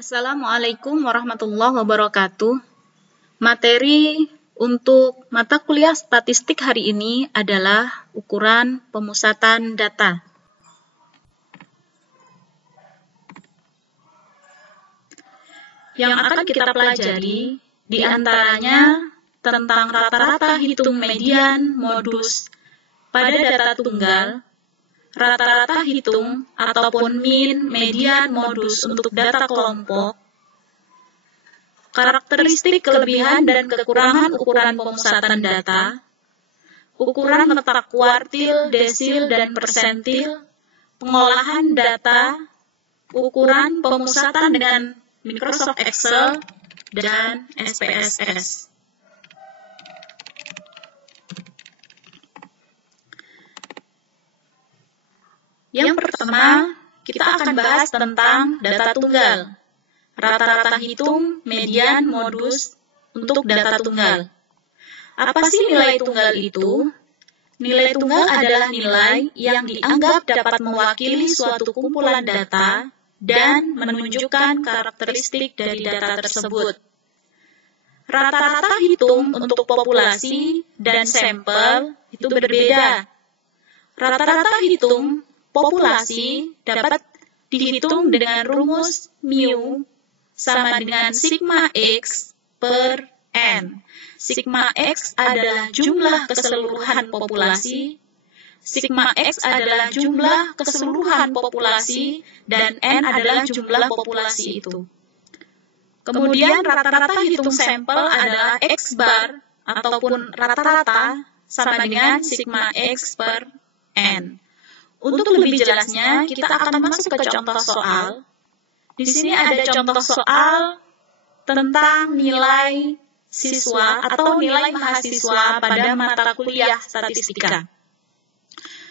Assalamualaikum warahmatullahi wabarakatuh. Materi untuk mata kuliah statistik hari ini adalah ukuran pemusatan data. Yang akan kita pelajari di antaranya tentang rata-rata hitung median modus pada data tunggal, rata-rata hitung ataupun mean, median, modus untuk data kelompok, karakteristik kelebihan dan kekurangan ukuran pemusatan data, ukuran letak kuartil, desil, dan persentil, pengolahan data, ukuran pemusatan dengan Microsoft Excel, dan SPSS. Yang pertama, kita akan bahas tentang data tunggal. Rata-rata hitung, median, modus untuk data tunggal. Apa sih nilai tunggal itu? Nilai tunggal adalah nilai yang dianggap dapat mewakili suatu kumpulan data dan menunjukkan karakteristik dari data tersebut. Rata-rata hitung untuk populasi dan sampel itu berbeda. Rata-rata hitung populasi dapat dihitung dengan rumus mu sama dengan sigma X per N. Sigma X adalah jumlah keseluruhan populasi, sigma X adalah jumlah keseluruhan populasi, dan N adalah jumlah populasi itu. Kemudian rata-rata hitung sampel adalah X bar ataupun rata-rata sama dengan sigma X per N. Untuk lebih jelasnya, kita akan masuk ke contoh soal. Di sini ada contoh soal tentang nilai siswa atau nilai mahasiswa pada mata kuliah statistika.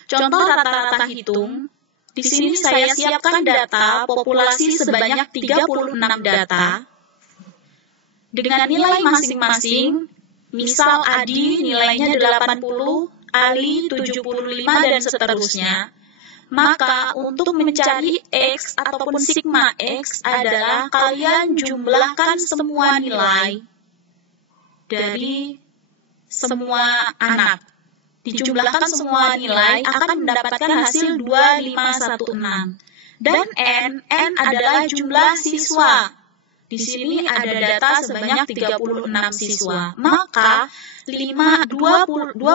Contoh rata-rata hitung, di sini saya siapkan data populasi sebanyak 36 data dengan nilai masing-masing, misal Adi nilainya 80, Ali 75, dan seterusnya. Maka untuk mencari X ataupun sigma X adalah kalian jumlahkan semua nilai dari semua anak. Dijumlahkan semua nilai akan mendapatkan hasil 2516. Dan N adalah jumlah siswa. Di sini ada data sebanyak 36 siswa. Maka 2516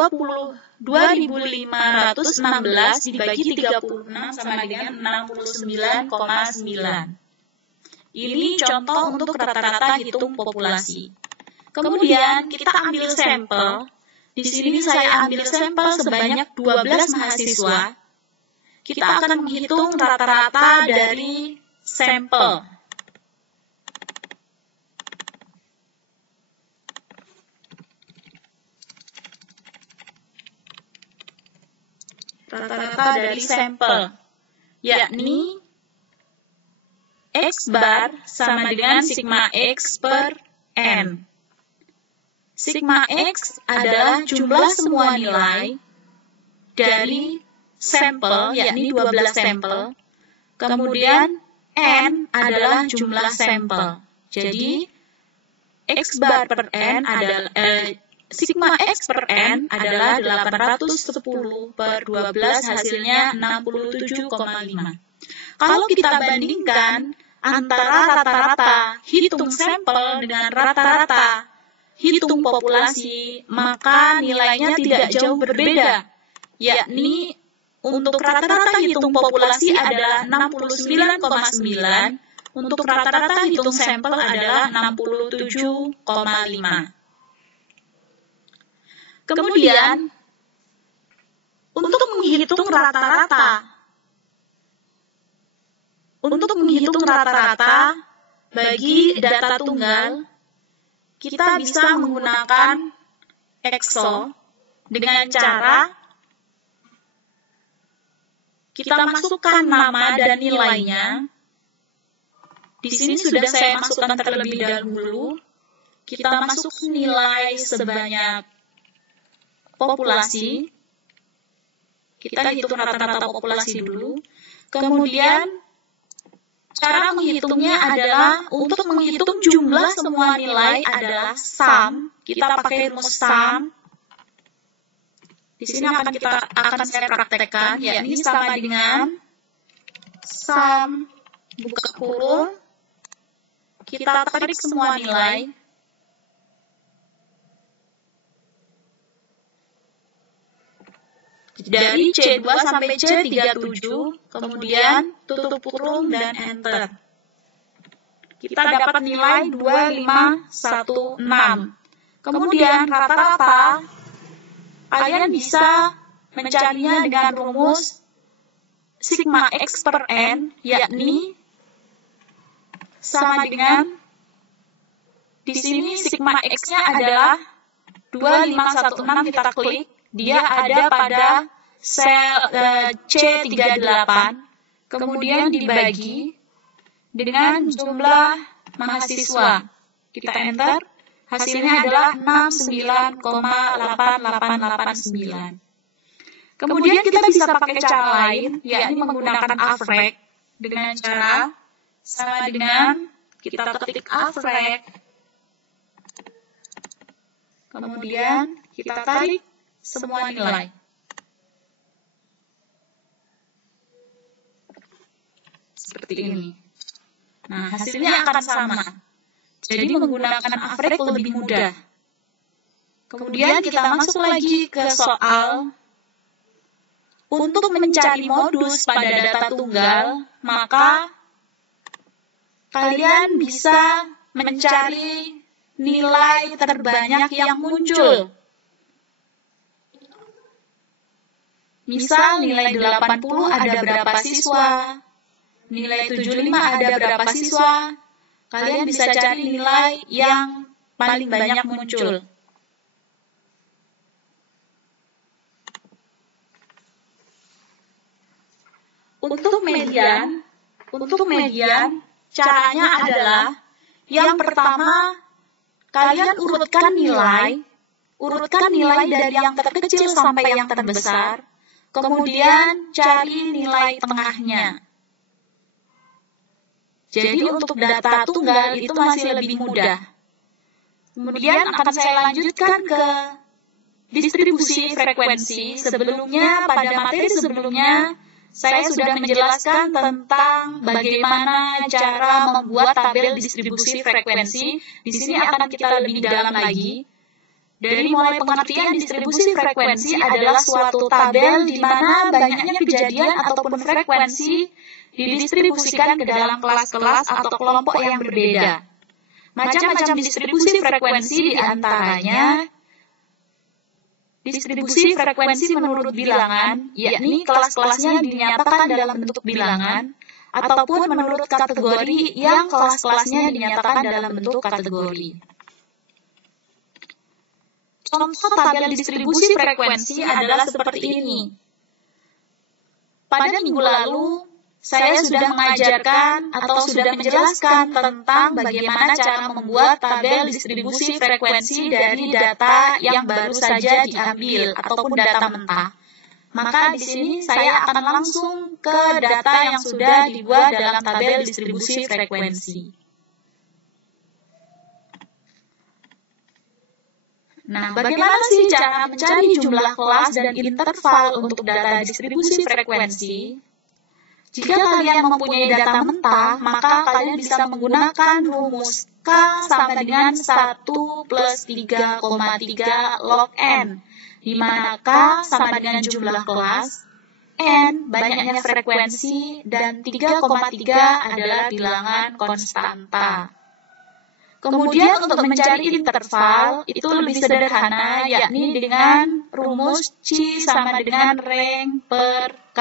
dibagi 36 sama dengan 69,9. Ini contoh untuk rata-rata hitung populasi. Kemudian kita ambil sampel. Di sini saya ambil sampel sebanyak 12 mahasiswa. Kita akan menghitung rata-rata dari sampel. Rata-rata dari sampel, yakni X bar sama dengan sigma X per N. Sigma X adalah jumlah semua nilai dari sampel, yakni 12 sampel. Kemudian N adalah jumlah sampel. Jadi X bar per N adalah sigma X per N adalah 810 per 12, hasilnya 67,5. Kalau kita bandingkan antara rata-rata hitung sampel dengan rata-rata hitung populasi, maka nilainya tidak jauh berbeda. Yakni untuk rata-rata hitung populasi adalah 69,9, untuk rata-rata hitung sampel adalah 67,5. Kemudian, untuk menghitung rata-rata bagi data tunggal, kita bisa menggunakan Excel dengan cara kita masukkan nama dan nilainya. Di sini sudah saya masukkan terlebih dahulu. Kita masuk nilai sebanyak populasi. Kita hitung rata-rata populasi dulu. Kemudian Cara menghitungnya adalah untuk menghitung jumlah semua nilai adalah sum. Kita pakai rumus sum. Di sini akan saya praktekkan, yakni sama dengan sum buka kurung, kita tarik semua nilai. Dari C2 sampai C37, kemudian tutup kurung dan enter. Kita dapat nilai 2516. Kemudian rata-rata, kalian bisa mencarinya dengan rumus sigma X per N, yakni sama dengan, di sini sigma X-nya adalah 2516, kita klik. Dia ada pada sel C38, kemudian dibagi dengan jumlah mahasiswa. Kita enter, hasilnya adalah 69,8889. Kemudian kita bisa pakai cara lain, yakni menggunakan afrek dengan cara sama dengan kita ketik afrek, kemudian kita tarik semua nilai. Seperti ini. Nah, hasilnya akan sama. Jadi menggunakan afrek lebih mudah. Kemudian kita masuk lagi ke soal. Untuk mencari modus pada data tunggal, maka kalian bisa mencari nilai terbanyak yang muncul. Misal nilai 80 ada berapa siswa, nilai 75 ada berapa siswa, kalian bisa cari nilai yang paling banyak muncul. Untuk median, caranya adalah yang pertama, kalian urutkan nilai dari yang terkecil sampai yang terbesar, kemudian cari nilai tengahnya. Jadi untuk data tunggal itu masih lebih mudah. Kemudian akan saya lanjutkan ke distribusi frekuensi. Sebelumnya, pada materi sebelumnya, saya sudah menjelaskan tentang bagaimana cara membuat tabel distribusi frekuensi. Di sini akan kita lebih dalam lagi. Dari mulai pengertian distribusi frekuensi adalah suatu tabel di mana banyaknya kejadian ataupun frekuensi didistribusikan ke dalam kelas-kelas atau kelompok yang berbeda. Macam-macam distribusi frekuensi diantaranya distribusi frekuensi menurut bilangan, yakni kelas-kelasnya dinyatakan dalam bentuk bilangan, ataupun menurut kategori yang kelas-kelasnya dinyatakan dalam bentuk kategori. Contoh tabel distribusi frekuensi adalah seperti ini. Pada minggu lalu, saya sudah mengajarkan atau sudah menjelaskan tentang bagaimana cara membuat tabel distribusi frekuensi dari data yang baru saja diambil ataupun data mentah. Maka di sini saya akan langsung ke data yang sudah dibuat dalam tabel distribusi frekuensi. Nah, bagaimana sih cara mencari jumlah kelas dan interval untuk data distribusi frekuensi? Jika kalian mempunyai data mentah, maka kalian bisa menggunakan rumus K sama dengan 1 plus 3,3 log N, di mana K sama dengan jumlah kelas, N banyaknya frekuensi, dan 3,3 adalah bilangan konstanta. Kemudian untuk mencari interval itu lebih sederhana, yakni dengan rumus C sama dengan rank per K.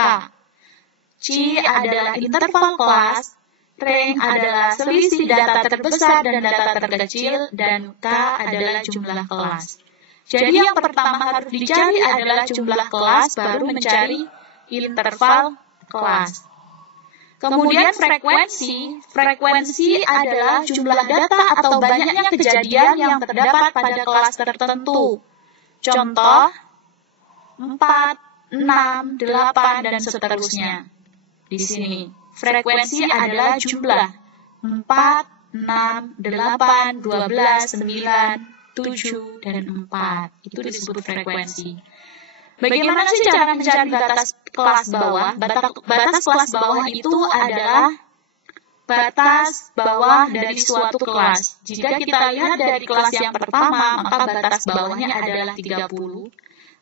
C adalah interval kelas, rank adalah selisih data terbesar dan data terkecil, dan K adalah jumlah kelas. Jadi yang pertama harus dicari adalah jumlah kelas, baru mencari interval kelas. Kemudian frekuensi adalah jumlah data atau banyaknya kejadian yang terdapat pada kelas tertentu. Contoh, 4, 6, 8, dan seterusnya. Di sini. Frekuensi adalah jumlah 4, 6, 8, 12, 9, 7, dan 4. Itu disebut frekuensi. Bagaimana sih cara mencari batas kelas bawah? Batas kelas bawah itu adalah batas bawah dari suatu kelas. Jika kita lihat dari kelas yang pertama, maka batas bawahnya adalah 30.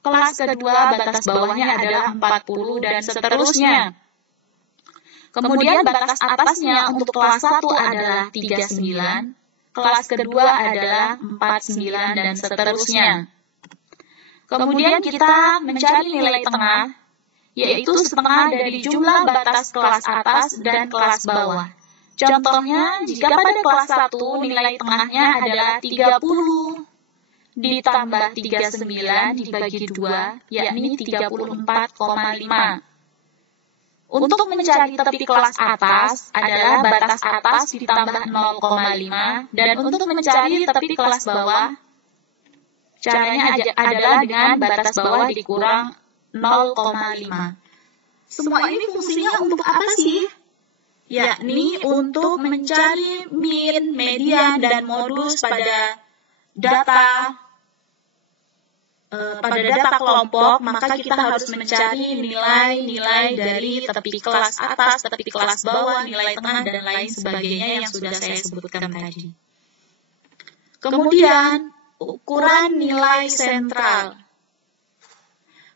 Kelas kedua, batas bawahnya adalah 40, dan seterusnya. Kemudian batas atasnya untuk kelas 1 adalah 39, kelas kedua adalah 49, dan seterusnya. Kemudian kita mencari nilai tengah, yaitu setengah dari jumlah batas kelas atas dan kelas bawah. Contohnya, jika pada kelas 1 nilai tengahnya adalah 30 ditambah 39 dibagi 2, yakni 34,5. Untuk mencari tepi kelas atas adalah batas atas ditambah 0,5, dan untuk mencari tepi kelas bawah, caranya adalah dengan batas bawah dikurang 0,5. Semua ini fungsinya untuk apa sih? Yakni untuk mencari min, median, dan modus pada data kelompok, maka kita harus mencari nilai-nilai dari tepi kelas atas, tepi kelas bawah, nilai tengah, dan lain sebagainya yang sudah saya sebutkan tadi. Kemudian, ukuran nilai sentral.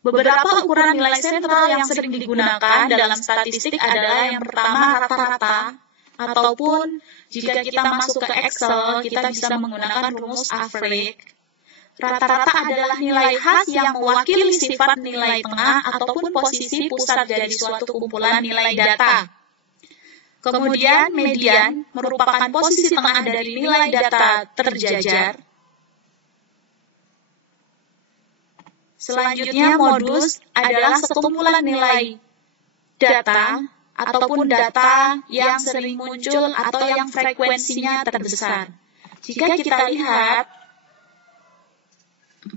Beberapa ukuran nilai sentral yang sering digunakan dalam statistik adalah yang pertama rata-rata, ataupun jika kita masuk ke Excel, kita bisa menggunakan rumus average. Rata-rata adalah nilai khas yang mewakili sifat nilai tengah ataupun posisi pusat dari suatu kumpulan nilai data. Kemudian, median merupakan posisi tengah dari nilai data terjajar. Selanjutnya, modus adalah sekumpulan nilai data ataupun data yang sering muncul atau yang frekuensinya terbesar. Jika kita lihat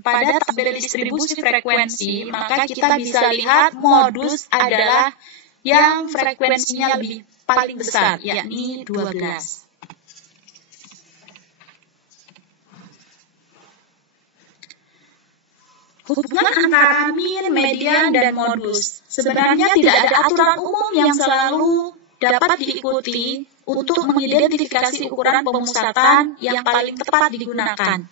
pada tabel distribusi frekuensi, maka kita bisa lihat modus adalah yang frekuensinya lebih paling besar, yakni 12. Hubungan antara min, median, dan modus. Sebenarnya tidak ada aturan umum yang selalu dapat diikuti untuk mengidentifikasi ukuran pemusatan yang paling tepat digunakan.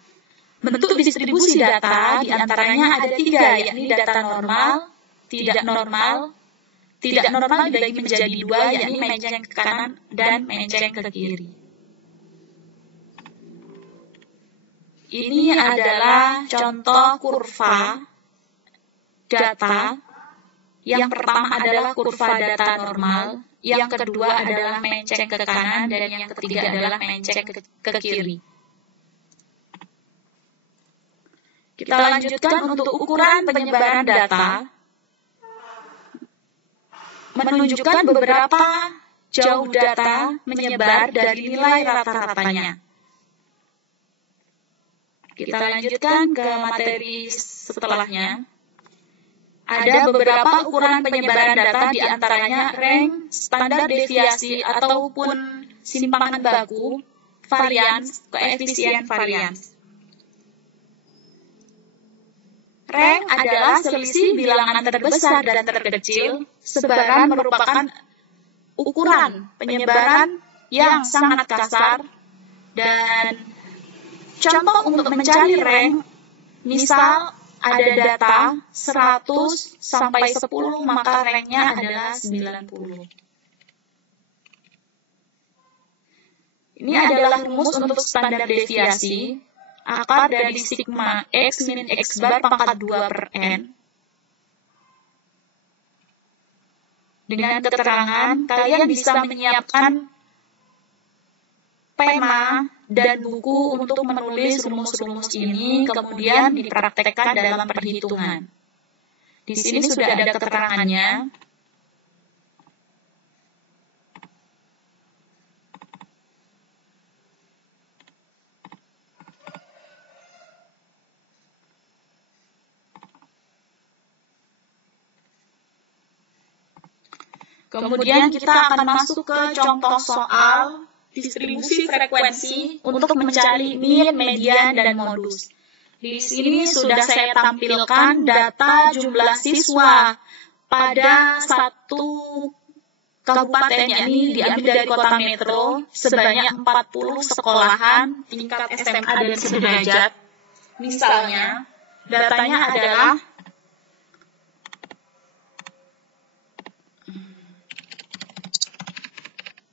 Bentuk distribusi data diantaranya ada 3, yakni data normal, tidak normal dibagi menjadi 2, yakni menceng ke kanan dan menceng ke kiri. Ini adalah contoh kurva data. Yang pertama adalah kurva data normal, yang kedua adalah menceng ke kanan, dan yang ketiga adalah menceng ke kiri. Kita lanjutkan untuk ukuran penyebaran data, menunjukkan beberapa jauh data menyebar dari nilai rata-ratanya. Kita lanjutkan ke materi setelahnya. Ada beberapa ukuran penyebaran data, diantaranya rank, standar deviasi ataupun simpangan baku, varians, koefisien varians. Rank adalah selisih bilangan terbesar dan terkecil. Sebaran merupakan ukuran penyebaran yang sangat kasar. Dan contoh untuk mencari rank, misal ada data 100 sampai 10, maka ranknya adalah 90. Ini adalah rumus untuk standar deviasi. Akar dari sigma X min X bar pangkat 2 per N. Dengan keterangan, kalian bisa menyiapkan pena dan buku untuk menulis rumus-rumus ini, kemudian dipraktekkan dalam perhitungan. Di sini sudah ada keterangannya. Kemudian kita akan masuk ke contoh soal distribusi frekuensi untuk mencari mean, median, dan modus. Di sini sudah saya tampilkan data jumlah siswa pada satu kabupaten, yakni diambil dari kota metro, sebanyak 40 sekolahan tingkat SMA dan sederajat. Misalnya, datanya adalah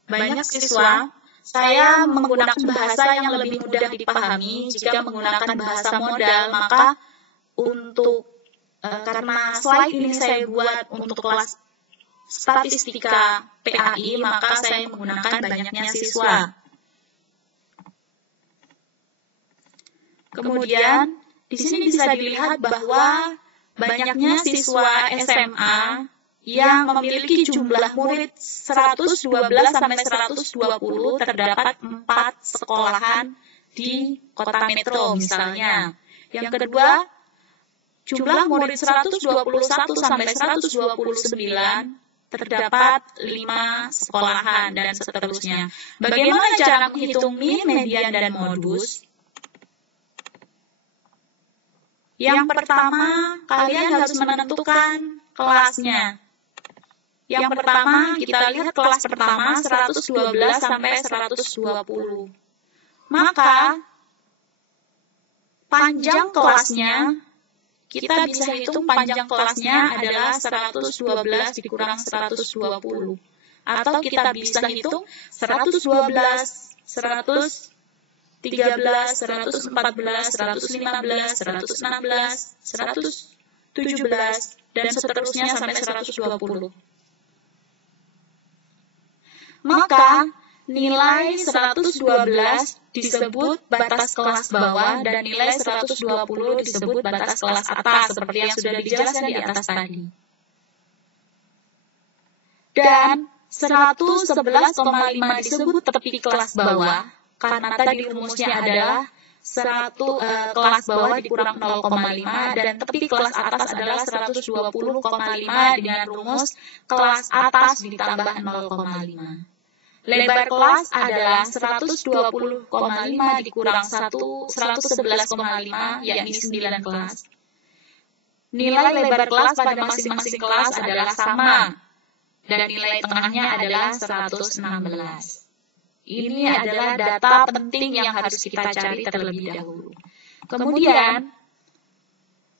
banyak siswa. Saya menggunakan bahasa yang lebih mudah dipahami. Jika menggunakan bahasa modal, maka karena slide ini saya buat untuk kelas statistika PAI, maka saya menggunakan banyaknya siswa. Kemudian, di sini bisa dilihat bahwa banyaknya siswa SMA yang memiliki jumlah murid 112 sampai 120 terdapat 4 sekolahan di kota metro misalnya. Yang kedua, jumlah murid 121 sampai 129 terdapat 5 sekolahan dan seterusnya. Bagaimana cara menghitung mean, median, dan modus? Yang pertama, kalian harus menentukan kelasnya. Yang pertama, kita lihat kelas pertama 112 sampai 120. Maka, panjang kelasnya, kita bisa hitung panjang kelasnya adalah 112 dikurang 120. Atau kita bisa hitung 112, 113, 114, 115, 116, 117, dan seterusnya sampai 120. Maka, nilai 112 disebut batas kelas bawah dan nilai 120 disebut batas kelas atas, seperti yang sudah dijelaskan di atas tadi. Dan 111,5 disebut tepi kelas bawah, karena tadi rumusnya adalah kelas bawah dikurang 0,5 dan tepi kelas atas adalah 120,5 dengan rumus kelas atas ditambah 0,5. Lebar kelas adalah 120,5 dikurang 111,5, yakni 9 kelas. Nilai lebar kelas pada masing-masing kelas adalah sama, dan nilai tengahnya adalah 116. Ini adalah data penting yang harus kita cari terlebih dahulu. Kemudian,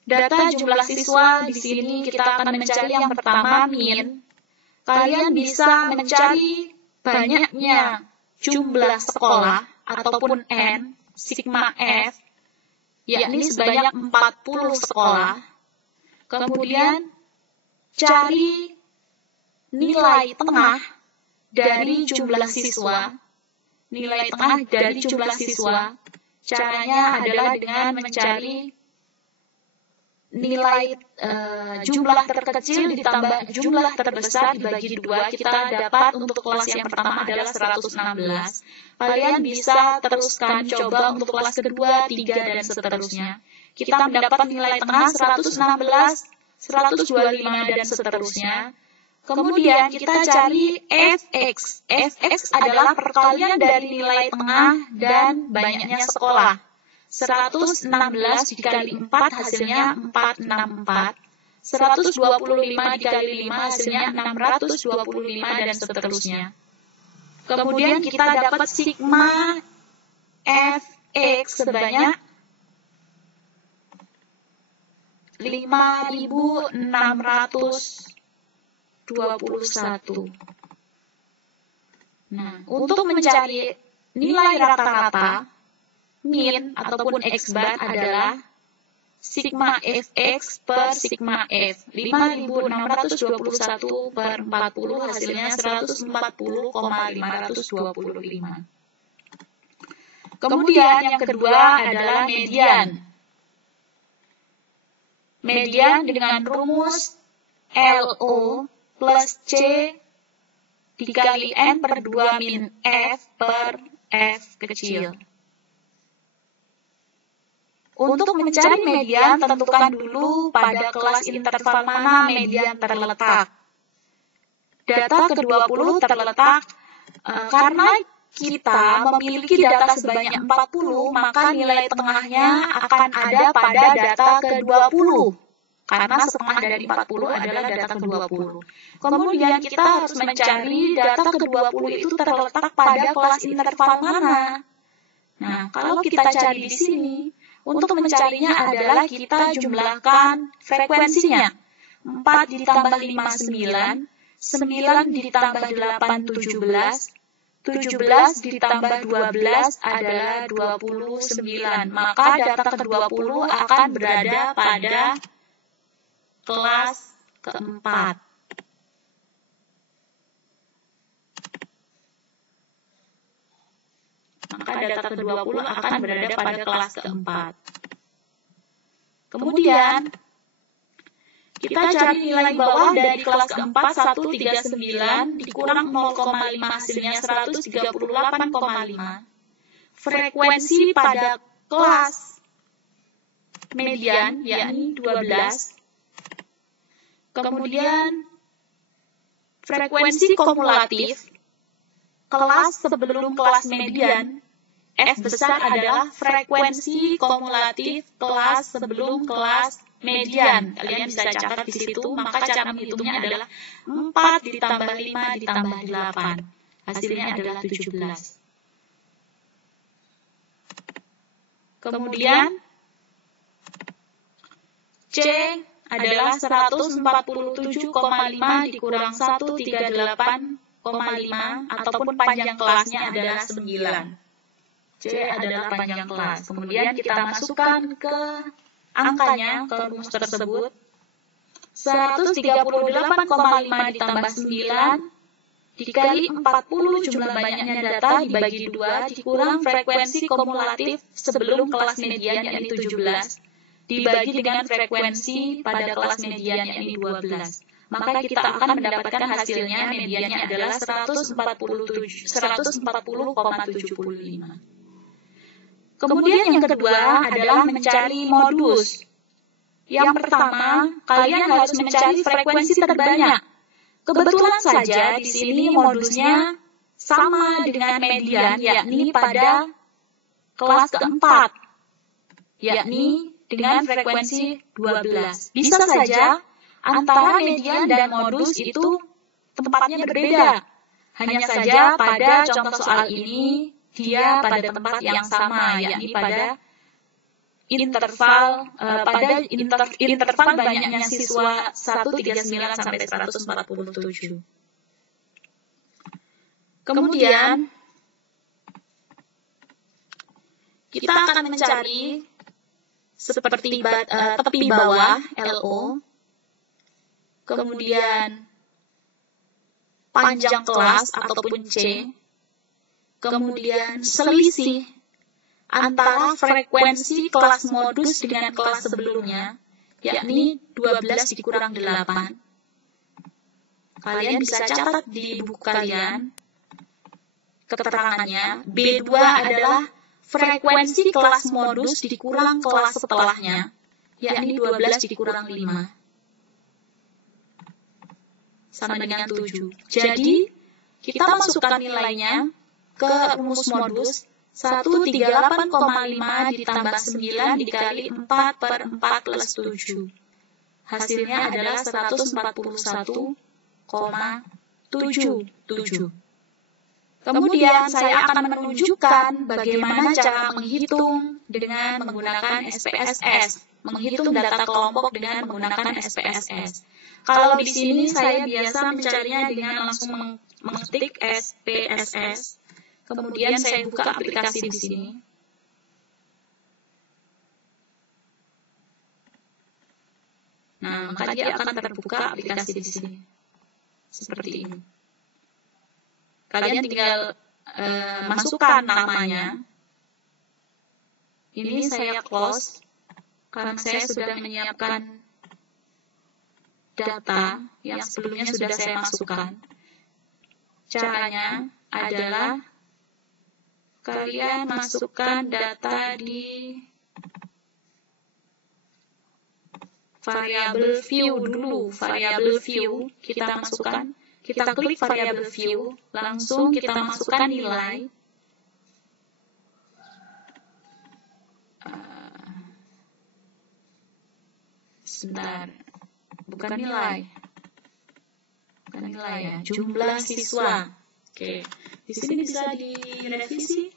data jumlah siswa di sini kita akan mencari yang pertama mean. Kalian bisa mencari banyaknya jumlah sekolah ataupun N, sigma F, yakni sebanyak 40 sekolah. Kemudian, cari nilai tengah dari jumlah siswa. Nilai tengah dari jumlah siswa, caranya adalah dengan mencari nilai jumlah terkecil ditambah jumlah terbesar dibagi 2, kita dapat untuk kelas yang pertama adalah 116. Kalian bisa teruskan coba untuk kelas kedua, 3, dan seterusnya. Kita mendapat nilai tengah 116, 125, dan seterusnya. Kemudian kita cari Fx. Fx adalah perkalian dari nilai tengah dan banyaknya sekolah. 116 dikali 4 hasilnya 464. 125 dikali 5 hasilnya 625 dan seterusnya. Kemudian kita dapat sigma Fx sebanyak 5.621. Nah, untuk mencari nilai rata-rata, mean ataupun X bar adalah sigma Fx per sigma F. 5.621 per 40 hasilnya 140,525. Kemudian yang kedua adalah median. Median dengan rumus LO plus C dikali N per 2 min F per F kecil. Untuk mencari median, tentukan dulu pada kelas interval mana median terletak. data ke-20 terletak karena kita memiliki data sebanyak 40, maka nilai tengahnya akan ada pada data ke-20. Karena setengah dari 40 adalah data ke-20. Kemudian kita harus mencari data ke-20 itu terletak pada kelas interval mana. Nah, kalau kita cari di sini, untuk mencarinya adalah kita jumlahkan frekuensinya. 4 ditambah 5, 9. 9 ditambah 8, 17. 17 ditambah 12 adalah 29. Maka data ke-20 akan berada pada kelas keempat. Maka data ke-20 akan berada pada kelas keempat. Kemudian, kita cari nilai bawah dari kelas keempat, 139 dikurang 0,5 hasilnya 138,5. Frekuensi pada kelas median, yakni 12. Kemudian, frekuensi kumulatif, kelas sebelum kelas median, F besar adalah frekuensi kumulatif kelas sebelum kelas median. Kalian bisa catat di situ, maka cara menghitungnya adalah 4 ditambah 5 ditambah 8. Hasilnya adalah 17. Kemudian, C adalah 147,5 dikurang 138,5 ataupun panjang kelasnya adalah 9. C adalah panjang kelas. Kemudian kita masukkan ke angkanya, ke rumus tersebut. 138,5 ditambah 9 dikali 40 jumlah banyaknya data dibagi 2 dikurang frekuensi kumulatif sebelum kelas median yakni 17 dibagi dengan frekuensi pada kelas median yakni 12. Maka kita akan mendapatkan hasilnya mediannya adalah 140,75. Kemudian yang kedua adalah mencari modus. Yang pertama, kalian harus mencari frekuensi terbanyak. Kebetulan saja di sini modusnya sama dengan median, yakni pada kelas keempat, yakni dengan frekuensi 12. Bisa saja antara median dan modus itu tempatnya berbeda. Hanya saja pada contoh soal ini, dia pada tempat yang sama, yakni pada interval banyaknya siswa 139 sampai 147. Kemudian kita akan mencari seperti tepi bawah LO, kemudian panjang kelas ataupun C, kemudian selisih antara frekuensi kelas modus dengan kelas sebelumnya, yakni 12 dikurang 8. Kalian bisa catat di buku kalian keterangannya. B2 adalah frekuensi kelas modus dikurang kelas setelahnya, yakni 12 dikurang 5. Sama dengan 7. Jadi, kita masukkan nilainya ke rumus modus. 138,5 ditambah 9 dikali 4 per 4 plus 7. Hasilnya adalah 141,77. Kemudian saya akan menunjukkan bagaimana cara menghitung dengan menggunakan SPSS. Menghitung data kelompok dengan menggunakan SPSS. Kalau di sini saya biasa mencarinya dengan langsung mengetik SPSS. Kemudian saya buka aplikasi di sini. Nah, maka dia akan terbuka aplikasi di sini. Seperti ini. Kalian tinggal masukkan namanya. Ini saya close karena saya sudah menyiapkan data yang sebelumnya sudah saya masukkan. Caranya adalah kalian masukkan data di variabel view dulu. Variabel view kita masukkan. Kita klik variabel view, langsung kita masukkan nilai. Sebentar, bukan nilai ya, jumlah siswa. Oke, di sini bisa direvisi.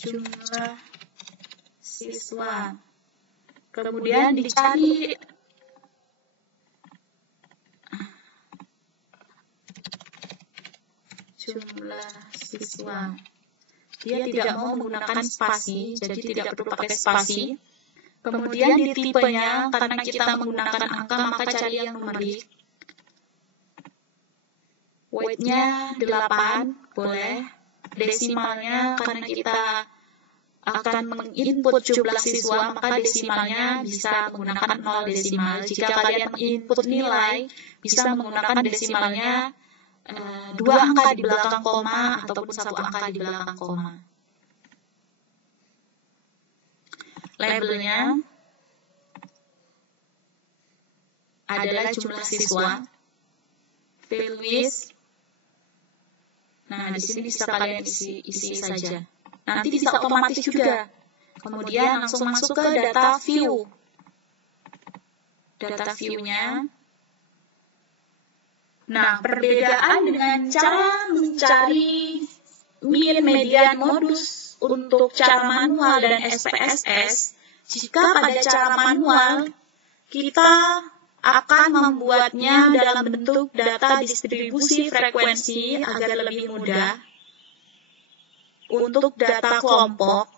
Jumlah siswa. Kemudian dicari jumlah siswa. Dia tidak mau menggunakan spasi, jadi tidak perlu pakai spasi. Kemudian di tipenya, karena kita menggunakan angka, maka cari yang numerik. Weight-nya 8, boleh. Desimalnya, karena kita akan menginput jumlah siswa, maka desimalnya bisa menggunakan 0 desimal. Jika kalian menginput nilai, bisa menggunakan desimalnya 2 angka di belakang koma ataupun 1 angka di belakang koma. Labelnya adalah jumlah siswa. Fill with. Nah, di sini bisa kalian isi saja. Nanti bisa otomatis juga. Kemudian langsung masuk ke data view. Data view-nya. Nah, perbedaan dengan cara mencari mean, median, modus untuk cara manual dan SPSS, jika pada cara manual, kita akan membuatnya dalam bentuk data distribusi frekuensi agar lebih mudah. Untuk data kelompok,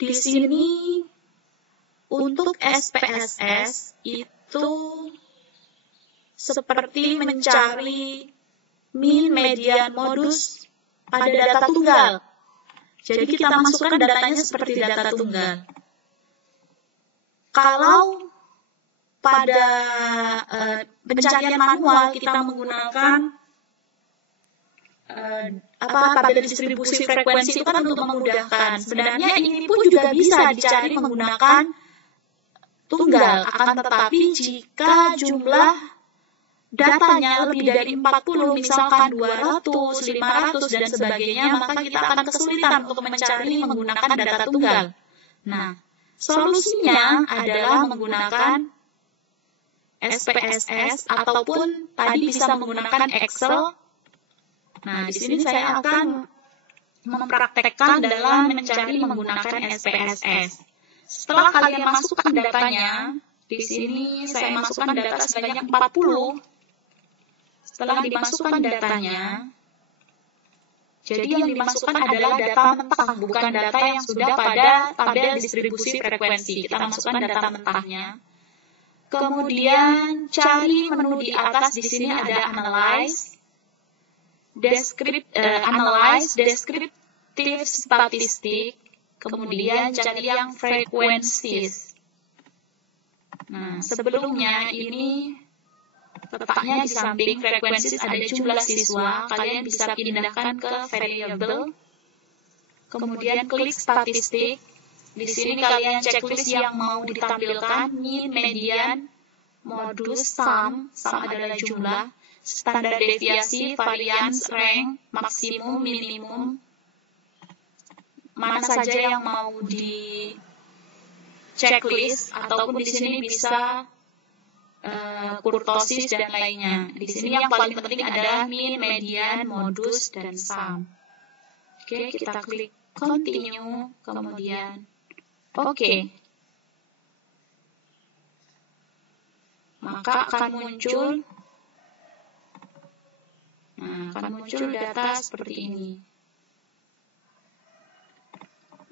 di sini untuk SPSS itu seperti mencari mean, median, modus pada data tunggal. Jadi kita masukkan datanya seperti data tunggal. Kalau pada pencarian manual kita menggunakan tabel distribusi frekuensi itu kan untuk memudahkan. Sebenarnya ini pun juga bisa dicari menggunakan tunggal. Akan tetapi jika jumlah datanya lebih dari 40, misalkan 200, 500, dan sebagainya, maka kita akan kesulitan untuk mencari menggunakan data tunggal. Nah, solusinya adalah menggunakan SPSS ataupun tadi bisa menggunakan Excel. Nah, di sini saya akan mempraktekkan dalam mencari menggunakan SPSS. Setelah kalian masukkan datanya, di sini saya masukkan data sebanyak 40. Setelah dimasukkan datanya, jadi yang dimasukkan adalah data mentah, bukan data yang sudah pada tabel distribusi frekuensi. Kita masukkan data mentahnya. Kemudian cari menu di atas, di sini ada analyze, descriptive statistik, kemudian cari yang frequencies. Nah, sebelumnya ini letaknya di samping frequencies ada jumlah siswa, kalian bisa pindahkan ke variable, kemudian klik statistik. Di sini kalian checklist yang mau ditampilkan, mean, median, modus, sum adalah jumlah, standar deviasi, variance, rank, maksimum, minimum, mana saja yang mau di checklist, ataupun di sini bisa kurtosis dan lainnya. Di sini yang paling penting adalah mean, median, modus, dan sum. Oke, kita klik continue, kemudian Oke. Maka akan muncul data seperti ini.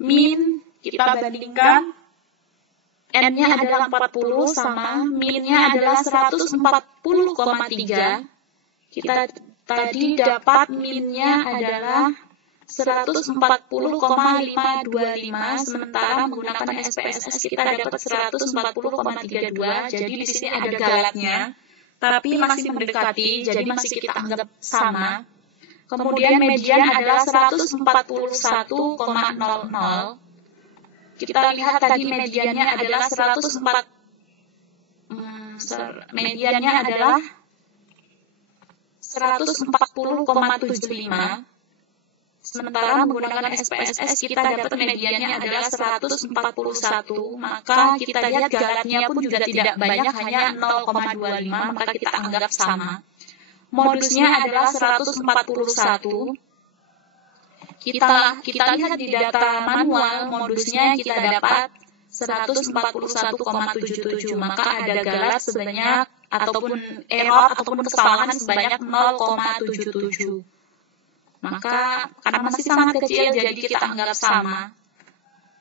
Mean kita bandingkan, N-nya adalah 40 sama mean-nya adalah 140,3. Kita tadi dapat mean-nya adalah 140,525, sementara menggunakan SPSS kita dapat 140,32. Jadi di sini ada galatnya, tapi masih mendekati, jadi masih kita anggap sama. Kemudian median adalah 141,00. Kita lihat tadi mediannya adalah 104. Mediannya adalah 140,75. Sementara menggunakan SPSS kita dapat mediannya adalah 141, maka kita lihat galatnya pun juga tidak banyak, hanya 0,25, maka kita anggap sama. Modusnya adalah 141. Kita lihat di data manual, modusnya kita dapat 141,77, maka ada galat sebanyak ataupun error ataupun kesalahan sebanyak 0,77. Maka karena masih sangat kecil, jadi kita anggap sama.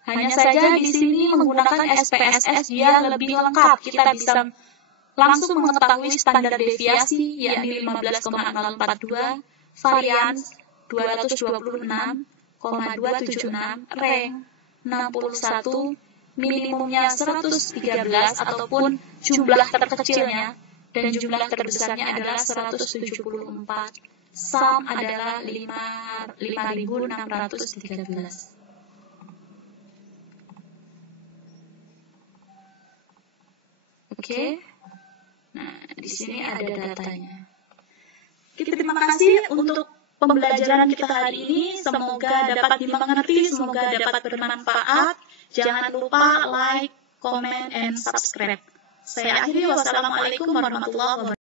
Hanya saja di sini menggunakan SPSS dia lebih lengkap. Kita bisa langsung mengetahui standar deviasi, yakni 15,042, varians 226,276, rank 61, minimumnya 113 ataupun jumlah terkecilnya, dan jumlah terbesarnya adalah 174. Sum adalah 5.613. Oke. Nah, di sini ada datanya. Terima kasih untuk pembelajaran kita hari ini. Semoga dapat dimengerti, semoga dapat bermanfaat. Jangan lupa like, comment, and subscribe. Saya akhiri. Wassalamualaikum warahmatullahi wabarakatuh.